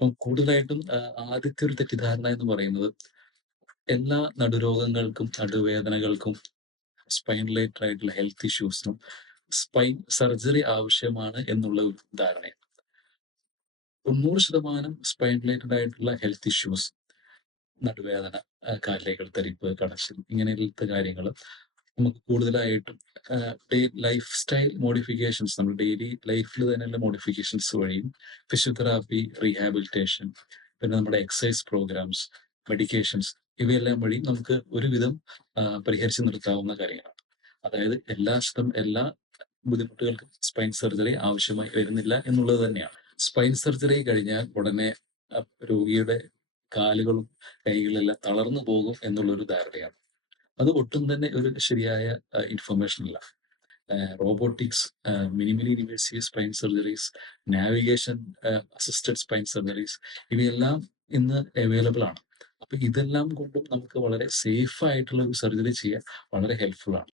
അപ്പം കൂടുതലായിട്ടും ആദ്യത്തെ ഒരു തെറ്റിദ്ധാരണ എന്ന് പറയുന്നത് എല്ലാ നടുരോഗങ്ങൾക്കും, നടുവേദനകൾക്കും, സ്പൈൻ റിലേറ്റഡ് ആയിട്ടുള്ള ഹെൽത്ത് ഇഷ്യൂസിനും സ്പൈൻ സർജറി ആവശ്യമാണ് എന്നുള്ള ഒരു ധാരണയാണ്. 90% സ്പൈൻ റിലേറ്റഡ് ആയിട്ടുള്ള ഹെൽത്ത് ഇഷ്യൂസ്, നടുവേദന, കാലിലേക്കുള്ള തരിപ്പ്, കടച്ചിൽ ഇങ്ങനെയുള്ള കാര്യങ്ങൾ നമുക്ക് കൂടുതലായിട്ടും ലൈഫ് സ്റ്റൈൽ മോഡിഫിക്കേഷൻസ്, നമ്മുടെ ഡെയിലി ലൈഫിൽ തന്നെയുള്ള മോഡിഫിക്കേഷൻസ് വഴിയും ഫിസിയോതെറാപ്പി, റീഹാബിലിറ്റേഷൻ, പിന്നെ നമ്മുടെ എക്സസൈസ് പ്രോഗ്രാംസ്, മെഡിക്കേഷൻസ് ഇവയെല്ലാം വഴി നമുക്ക് ഒരുവിധം പരിഹരിച്ചു നിർത്താവുന്ന കാര്യങ്ങളാണ്. അതായത് എല്ലാ ബുദ്ധിമുട്ടുകൾക്കും സ്പൈൻ സർജറി ആവശ്യമായി വരുന്നില്ല എന്നുള്ളത് തന്നെയാണ്. സ്പൈൻ സർജറി കഴിഞ്ഞാൽ ഉടനെ രോഗിയുടെ കാലുകളും കൈകളെല്ലാം തളർന്നു പോകും എന്നുള്ളൊരു ധാരണയാണ്. അത് ഒട്ടും തന്നെ ഒരു ശരിയായ ഇൻഫർമേഷൻ അല്ല. Robotics, minimally invasive spine surgeries, navigation assisted spine surgeries ഇവയെല്ലാം ഇന്ന് അവൈലബിൾ ആണ്. അപ്പൊ ഇതെല്ലാം കൊണ്ടും നമുക്ക് വളരെ സേഫ് ആയിട്ടുള്ള ഒരു സർജറി ചെയ്യാൻ വളരെ ഹെൽപ്ഫുൾ ആണ്.